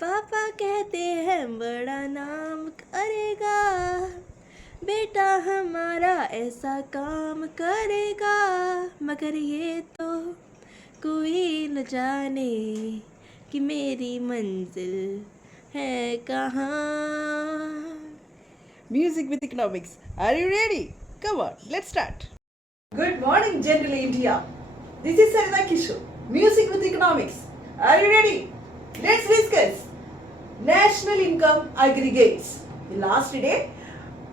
पापा कहते हैं बड़ा नाम करेगा, बेटा हमारा ऐसा काम करेगा, मगर ये तो कोई न जाने कि मेरी मंजिल है कहाँ. Music with economics. Are you ready? Come on, let's start. Good morning, General India. This is Sarita Kishore. Music with economics. Are you ready? Let's discuss national income aggregates. The last day,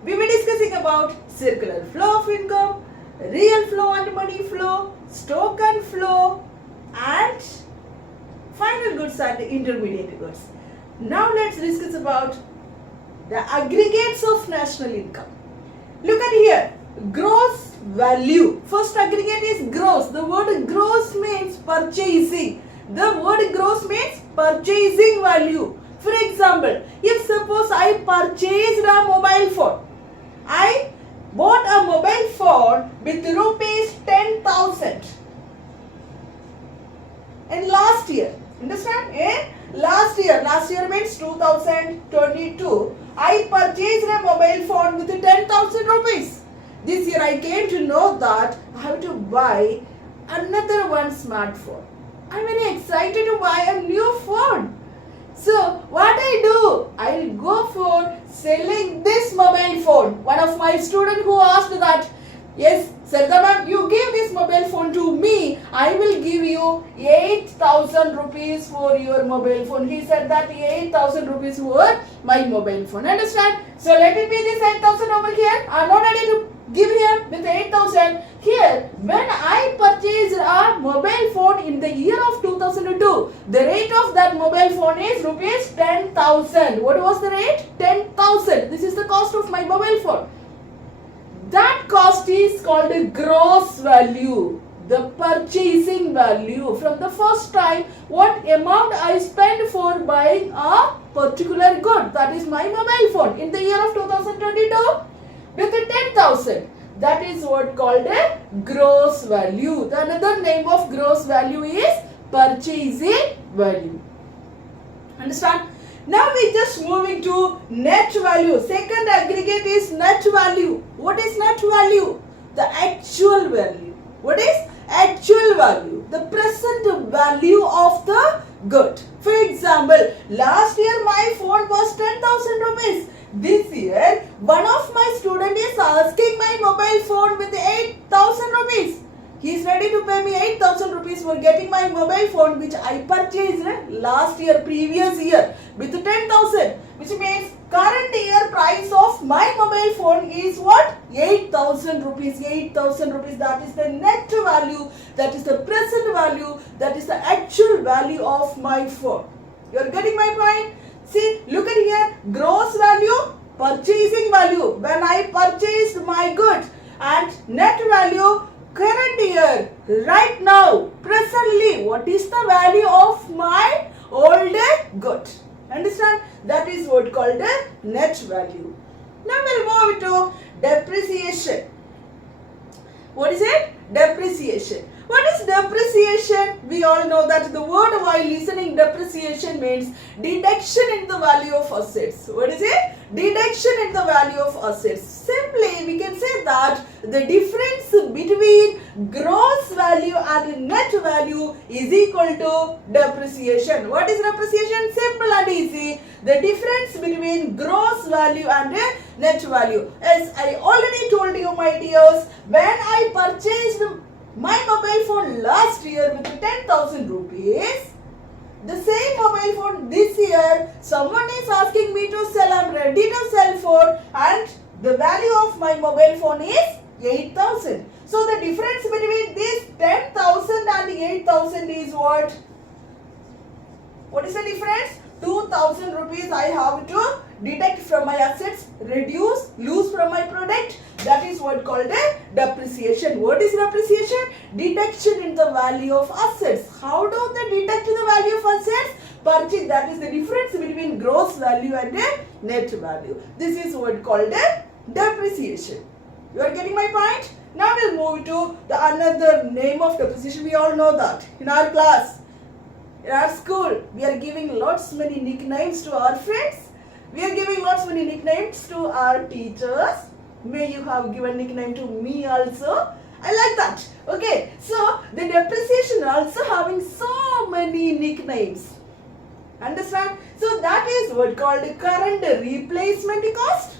we were discussing about circular flow of income, real flow and money flow, stock and flow, and final goods and intermediate goods. Now let's discuss about the aggregates of national income. Look at here, gross value. First aggregate is gross. The word gross means purchasing. The word gross means purchasing value. For example, if suppose I purchased a mobile phone, I bought a mobile phone with rupees 10,000 in last year. Understand? Last year means 2022. I purchased a mobile phone with 10,000 rupees. This year I came to know that I have to buy another one smartphone. I'm very excited to buy a new phone. So what I do? I'll go for selling this mobile phone. One of my students who asked that, yes, Sarita ma'am, you give this mobile phone to me. I will give you 8,000 rupees for your mobile phone. He said that 8,000 rupees for my mobile phone. Understand? So let it be this 8,000 over here. I'm not ready to give him with 8,000. Here, when I purchased a mobile phone in the year of 2002, the rate of that mobile phone is rupees 10,000. What was the rate? 10,000. This is the cost of my mobile phone. That cost is called a gross value, the purchasing value. From the first time, what amount I spent for buying a particular good, that is my mobile phone in the year of 2022 with 10,000. That is what called a gross value. The another name of gross value is purchasing value. Understand? Now we just moving to net value. Second aggregate is net value. What is net value? The actual value. What is actual value? The present value of the good. For example, last year my phone was 10,000 rupees. This year, one of my student is asking my mobile phone with 8,000 rupees. He is ready to pay me 8,000 rupees for getting my mobile phone which I purchased last year, previous year with 10,000, which means current year price of my mobile phone is what? 8,000 rupees. 8,000 rupees, that is the net value, that is the present value, that is the actual value of my phone. You are getting my point? See, look at here, gross value, purchasing value, when I purchased my goods, and net value, current year, right now, presently, what is the value of my old good? Understand? That is what called the net value. Now we'll move to depreciation. What is it? Depreciation. What is depreciation? We all know that the word while listening depreciation means deduction in the value of assets. What is it? Deduction in the value of assets. Simply we can say that the difference between gross value and net value is equal to depreciation. What is depreciation? Simple and easy. The difference between gross value and net value. As I already told you, my dears, when I purchased my mobile phone last year with 10,000 rupees, the same mobile phone this year, someone is asking me to sell, I am ready to sell for, and the value of my mobile phone is 8,000. So the difference between this 10,000 and 8,000 is what? What is the difference? 2,000 rupees I have to deduct from my assets, reduce, lose from my product. That is what called a depreciation. What is depreciation? Deduction in the value of assets. How do they deduct the value of assets? Purchase, that is the difference between gross value and net value. This is what called a depreciation. You are getting my point? Now we'll move to the another name of depreciation. We all know that in our class. In our school, we are giving lots many nicknames to our friends. We are giving lots many nicknames to our teachers. May you have given nickname to me also. I like that. Okay, so the depreciation also having so many nicknames. Understand? So that is what called current replacement cost.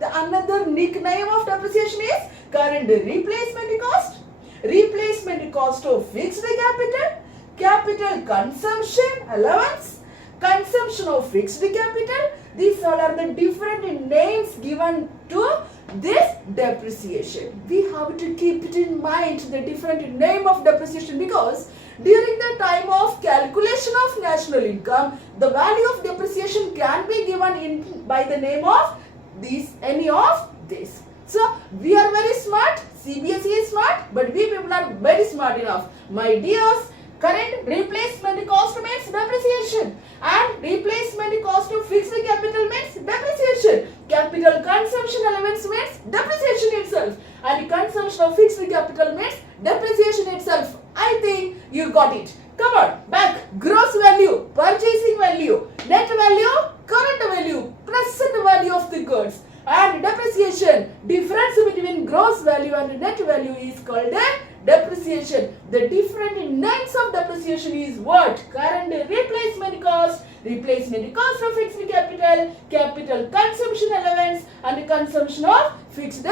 The another nickname of depreciation is current replacement cost, replacement cost of fixed capital, capital consumption allowance, consumption of fixed capital. These all are the different names given to this depreciation. We have to keep it in mind, the different name of depreciation, because during the time of calculation of national income, the value of depreciation can be given in by the name of these, any of this. So we are very smart, CBSE is smart, but we people are very smart enough. My dears, current replacement cost means depreciation, and replacement cost of fixed capital means depreciation. Capital consumption allowance means depreciation itself, and consumption of fixed capital means depreciation itself. I think you got it. Come on, back. Gross value, purchasing value, net value, current value, present value of the goods, and depreciation. Difference between gross value and net value is called a depreciation. The different names of depreciation is what? Current replacement cost of fixed capital, capital consumption allowance, and consumption of fixed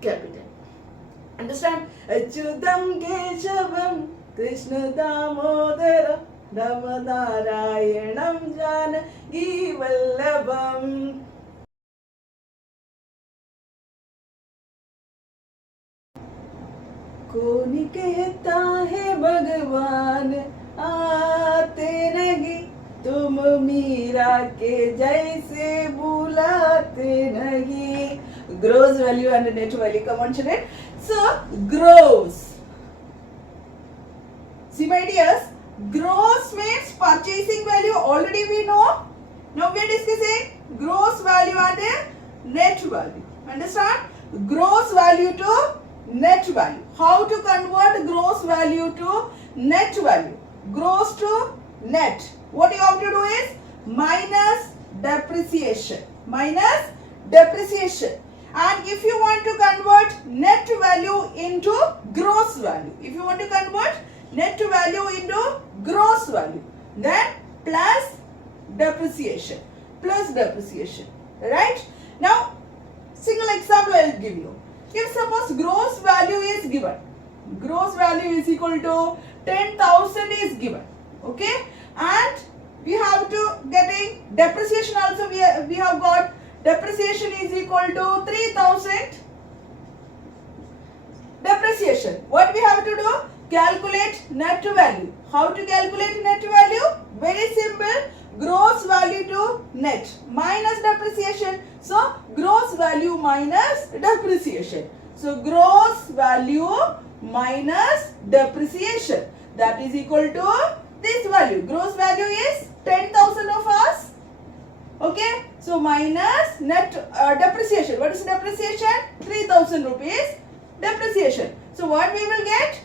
capital. Understand? Achyutam Keshavam Krishna Damodara Ramanarayanam Janaki Vallabham. कौन कहता है भगवान आते नहीं, तुम मीरा के जैसे बुलाते नहीं. Gross value and net value. Come on, children. So, gross. See, my dears, gross means purchasing value. Already we know. Now we are discussing gross value and net value. Understand? Gross value to net value. How to convert gross value to net value? Gross to net. What you have to do is minus depreciation. Minus depreciation. And if you want to convert net value into gross value, if you want to convert net value into gross value, then plus depreciation. Plus depreciation. Right? Now, single example I will give you. If suppose gross value is given, gross value is equal to 10,000 is given, okay, and we have to getting depreciation also. We have got depreciation is equal to 3,000. Depreciation. What we have to do? Calculate net value. How to calculate net value? Very simple. Gross value to net minus depreciation. So, gross value minus depreciation. So, gross value minus depreciation. That is equal to this value. Gross value is 10,000 of us. Okay. So, minus net depreciation. What is depreciation? 3,000 rupees depreciation. So, what we will get?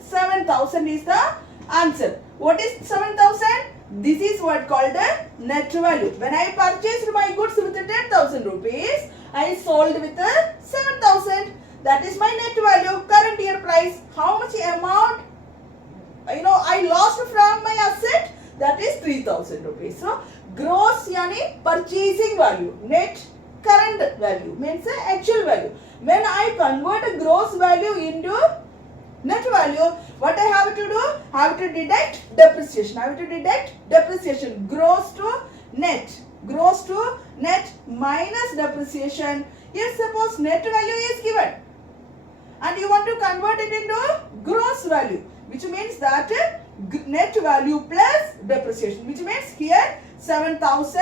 7,000 is the answer. What is 7,000? This is what called the net value. When I purchased my goods with 10,000 rupees, I sold with 7,000. That is my net value. Current year price. How much amount I lost from my asset? That is 3,000 rupees. So, gross yani purchasing value. Net current value means the actual value. When I convert a gross value into net value, what I have to do? I have to deduct depreciation. I have to deduct depreciation. Gross to net. Gross to net minus depreciation. If suppose net value is given and you want to convert it into gross value, which means that net value plus depreciation, which means here 7,000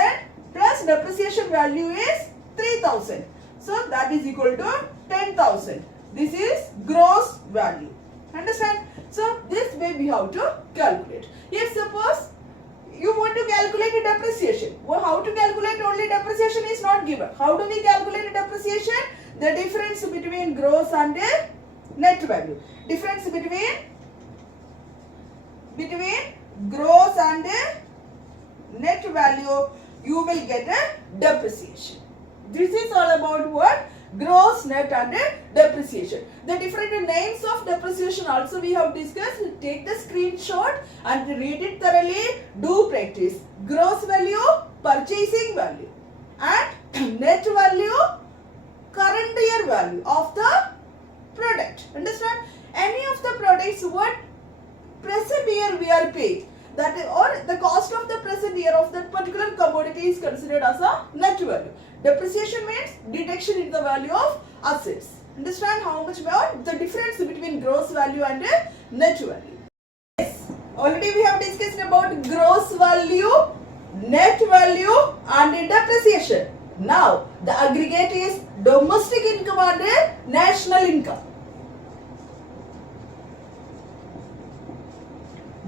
plus depreciation value is 3,000. So that is equal to 10,000. This is gross value. Understand? So this way we have to calculate. If suppose you want to calculate a depreciation, well, how to calculate only depreciation is not given. How do we calculate a depreciation? The difference between gross and net value. Difference between gross and net value, you will get a depreciation. This is all about what? Gross, net and depreciation. The different names of depreciation also we have discussed. Take the screenshot and read it thoroughly. Do practice. Gross value, purchasing value, and net value, current year value of the product. Understand? Any of the products what present year we are paying, that is, or the cost of the present year of that particular commodity is considered as a net value. Depreciation means deduction in the value of assets. Understand how much more the difference between gross value and net value. Yes, already we have discussed about gross value, net value and depreciation. Now the aggregate is domestic income and national income.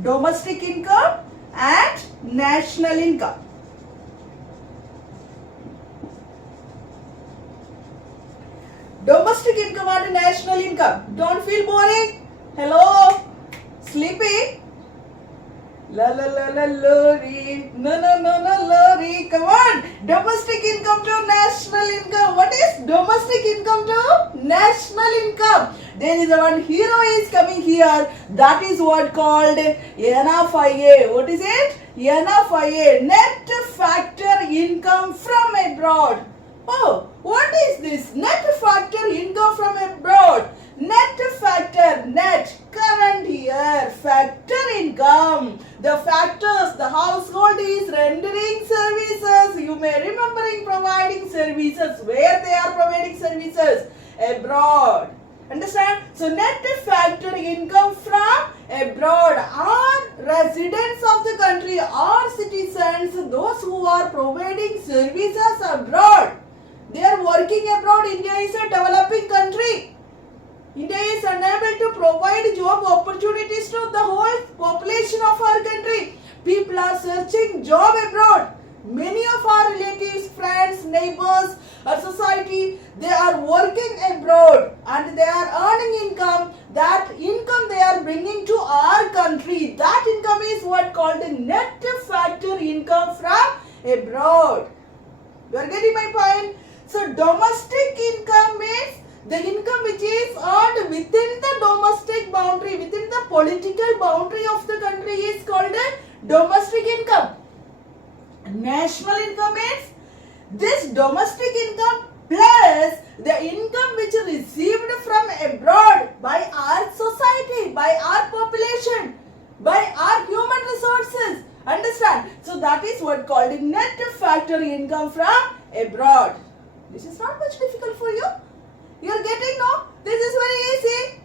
Domestic income and national income. Domestic income and national income. Don't feel boring. Hello? Sleepy? La la la la lorry. No no no no lorry. Come on. Domestic income to national income. What is domestic income to national income? There is one hero is coming here. That is what called NFIA. What is it? NFIA. Net factor income from abroad. Oh, what is this? Net factor income from abroad. Net factor, net, current year, factor income. The factors, the household is rendering services. You may remembering providing services. Where they are providing services? Abroad. Understand? So net factor income from abroad are residents of the country or citizens, those who are providing services abroad. They are working abroad. India is a developing country. India is unable to provide job opportunities to the whole population of our country. People are searching job abroad. Many of our relatives, friends, neighbors, our society, they are working abroad and they are earning income. That income they are bringing to our country. That income is what called a net factor income from abroad. You are getting my point? So domestic income means the income which is earned within the domestic boundary, within the political boundary of the country is called a domestic income. National income means this domestic income plus the income which is received from abroad by our society, by our population, by our human resources. Understand? So that is what called net factor income from abroad. This is not much difficult for you. You are getting, no? This is very easy.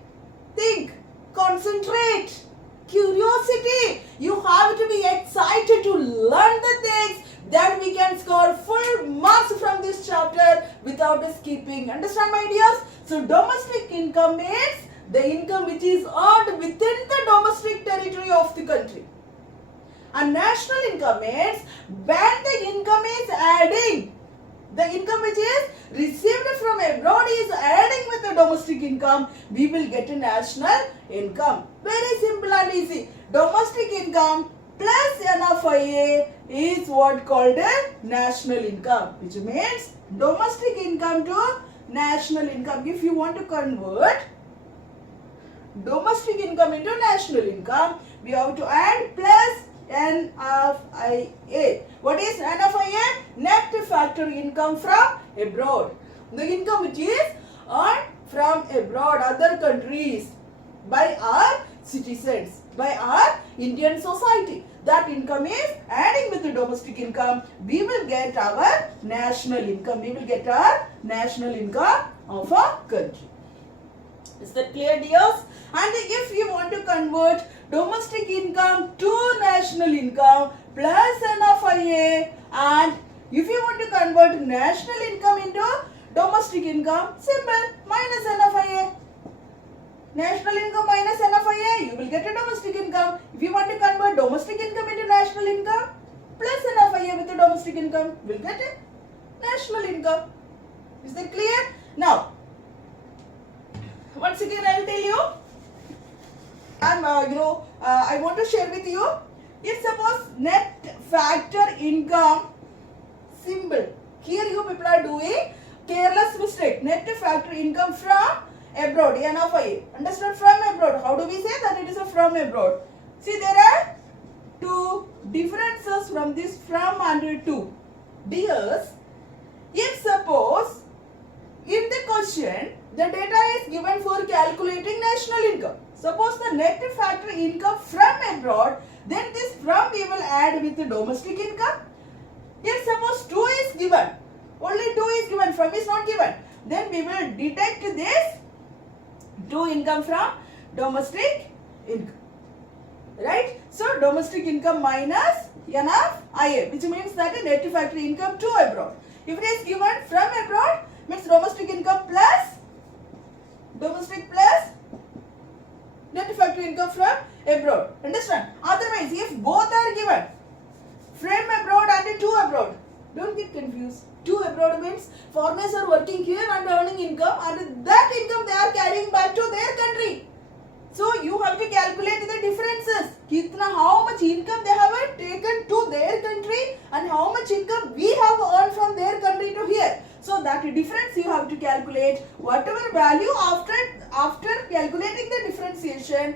Think, concentrate, curiosity. You have to be excited to learn the things. Then we can score full marks from this chapter without skipping. Understand, my dears? So domestic income means the income which is earned within the domestic territory of the country. And national income means when the income is adding, the income which is received from abroad is adding with the domestic income, we will get a national income. Very simple and easy. Domestic income plus NFIA is what called a national income, which means domestic income to national income. If you want to convert domestic income into national income, we have to add plus NFIA. What is NFIA? Net factor income from abroad. The income which is earned from abroad, other countries, by our citizens, by our Indian society. That income is adding with the domestic income. We will get our national income. We will get our national income of our country. Is that clear, dears? And if you want to convert domestic income to national income plus NFIA, and if you want to convert national income into domestic income, simple, minus NFIA. National income minus NFIA, you will get a domestic income. If you want to convert domestic income into national income plus NFIA with the domestic income, we will get a national income. Is that clear? Now, once again I will tell you, I want to share with you If suppose net factor income, simple. Here you people are doing careless mistake. Net factor income from abroad, NFIA. Understand? From abroad. How do we say that it is a from abroad? See, there are two differences from this from and to. Dears, if suppose in the question the data is given for calculating national income. Suppose the net factor income from abroad, then this from we will add with the domestic income. If suppose 2 is given, only 2 is given, from is not given, then we will deduct this 2 income from domestic income. Right? So domestic income minus NFIA, which means that a net factor income to abroad. If it is given from abroad, means domestic income plus domestic plus net factor income from abroad. Understand? Otherwise, if both are given, from abroad and to abroad, don't get confused. To abroad means foreigners are working here and earning income, and that income they are carrying back to their country. So you have to calculate the differences. How much income they have taken to their country and how much income we have earned from their country to here. So that difference you have to calculate. Whatever value after calculating the differentiation,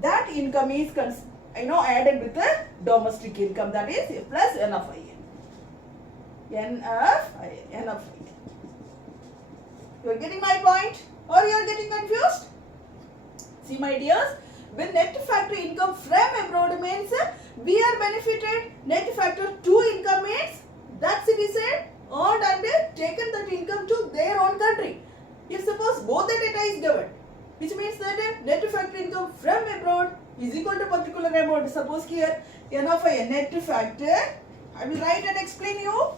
that income is added with the domestic income, that is plus NFIA. NFIA. You are getting my point or you are getting confused? See my dears, when net factor income from abroad means we are benefited, net factor to income means that citizen earned and taken that income to their own country. If suppose both the data is given, which means that net factor income from abroad is equal to particular amount. Suppose here NFIA, net factor, I will write and explain you.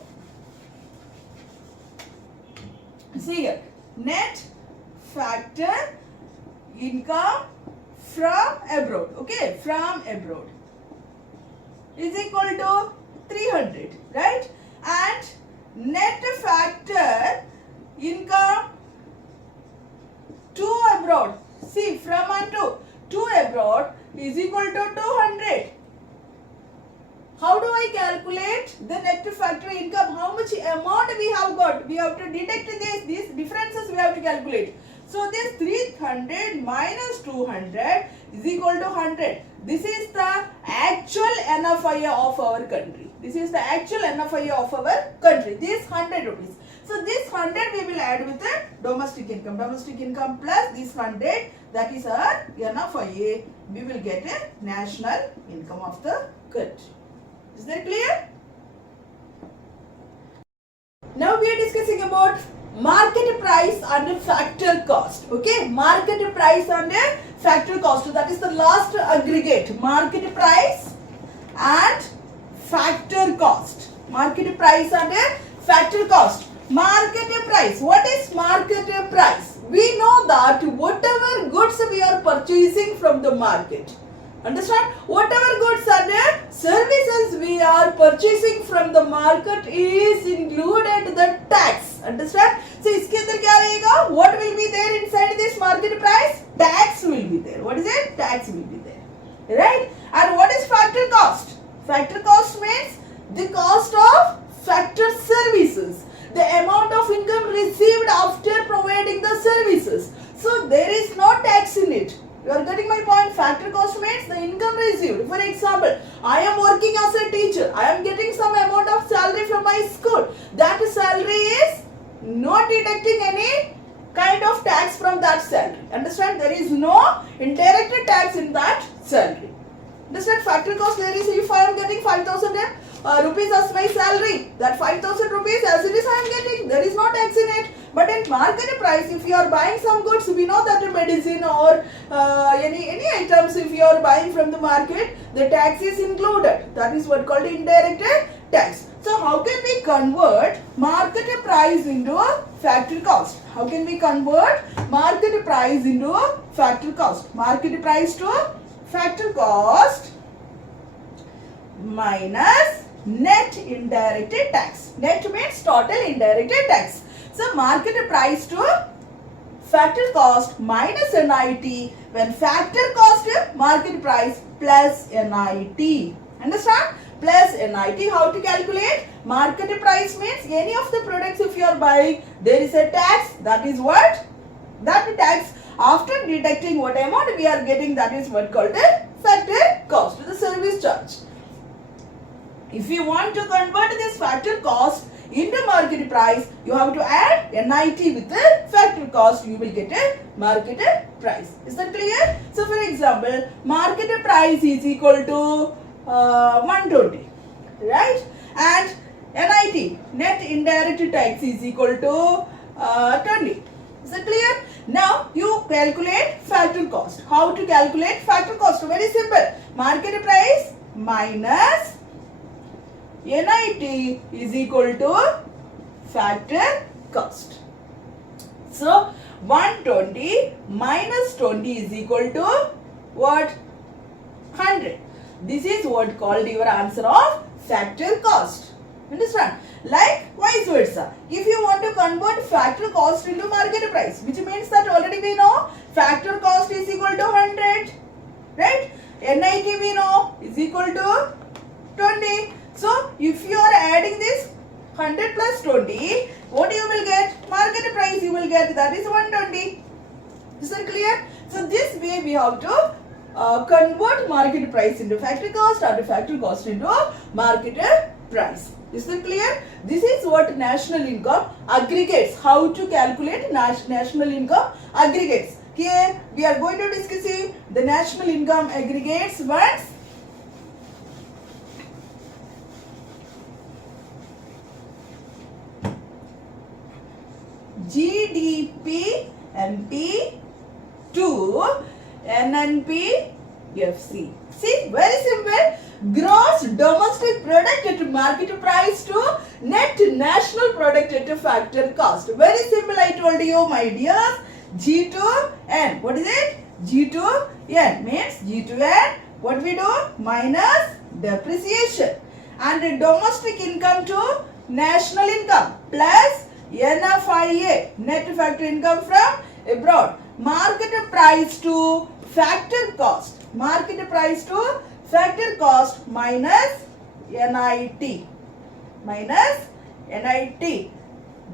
See here, net factor income from abroad, okay, from abroad is equal to 300, right? And net factor income to abroad, see, from and to abroad is equal to 200. How do I calculate the net factor income? How much amount we have got? We have to deduct these differences we have to calculate. So this 300 minus 200 is equal to 100. This is the actual NFIA of our country. This is the actual NFIA of our country. This 100 rupees. So this 100 we will add with the domestic income. Domestic income plus this 100, that is our NFIA. We will get a national income of the country. Is that clear? Now we are discussing about market price and factor cost. Okay, market price and factor cost. That is the last aggregate. Market price and factor cost. Market price and factor cost. Market price. What is market price? We know that whatever goods we are purchasing from the market. Understand? Whatever goods and services we are purchasing from the market is included the tax. Understand? So, iske andar kya rahega? What will be there inside this market price? Tax will be there. What is it? Tax will be there. Right? And what is factor cost? Factor cost means the cost of factor services. The amount of income received after providing the services. So, there is no tax in it. You are getting my point. Factor cost means the income received. For example, I am working as a teacher. I am getting some amount of salary from my school. That salary is not deducting any kind of tax from that salary. Understand? There is no indirect tax in that salary. Understand? Factor cost, there is, if I am getting 5,000 rupees as my salary, that 5,000 rupees as it is I am getting. There is no tax in it. But in market price, if you are buying some goods, we know that a medicine or any items, if you are buying from the market, the tax is included. That is what called indirect tax. So how can we convert market price into factor cost? How can we convert market price into factor cost? Market price to factor cost minus net indirect tax. Net means total indirect tax. So market price to factor cost minus NIT, when factor cost market price plus NIT. Understand? Plus NIT, how to calculate? Market price means any of the products if you are buying, there is a tax. That is what? That tax, after deducting what amount we are getting, that is what called a factor cost, the service charge. If you want to convert this factor cost into market price, you have to add NIT with the factor cost, you will get a market price. Is that clear? So for example, market price is equal to 120, right? And NIT, net indirect tax, is equal to 20. Is that clear? Now you calculate factor cost. How to calculate factor cost? Very simple. Market price minus NIT is equal to factor cost. So 120 minus 20 is equal to what? 100. This is what called your answer of factor cost. Understand? Like vice versa. If you want to convert factor cost into market price, which means that already we know factor cost is equal to 100, right? NIT we know is equal to 20. So if you are adding this 100 plus 20, what you will get? Market price you will get, that is 120. Is that clear? So this way we have to convert market price into factor cost and factor cost into market price. Is that clear? This is what national income aggregates. How to calculate national income aggregates. Here we are going to discuss the national income aggregates once. GDP MP to NNP FC. See, very simple. Gross domestic product at market price to net national product at factor cost. Very simple, I told you, my dears. G to N. What is it? G to N means G to N. What we do? Minus depreciation. And domestic income to national income plus NFIA, net factor income from abroad. Market price to factor cost. Market price to factor cost minus NIT. Minus NIT.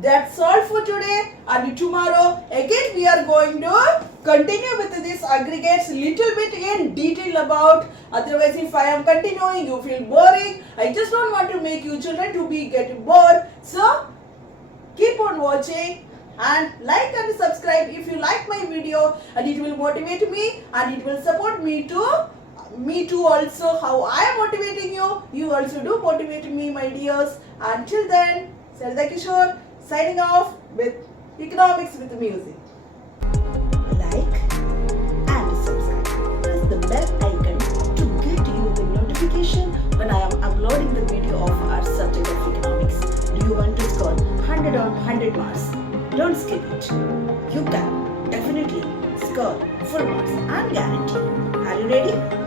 That's all for today, and tomorrow again we are going to continue with this aggregates little bit in detail about. Otherwise, if I am continuing, you feel boring. I just don't want to make you children to be getting bored. So keep on watching and like and subscribe if you like my video, and it will motivate me and it will support me too also. How I am motivating you, you also do motivate me, my dears. Until then, Sarada Kishore signing off with Economics with Music. Like and subscribe. Press the bell icon to get you the notification when I am uploading the video of our subject of economics. Do you want to score 100 on 100 marks? Don't skip it. You can definitely score full marks. I'm guaranteed. Are you ready?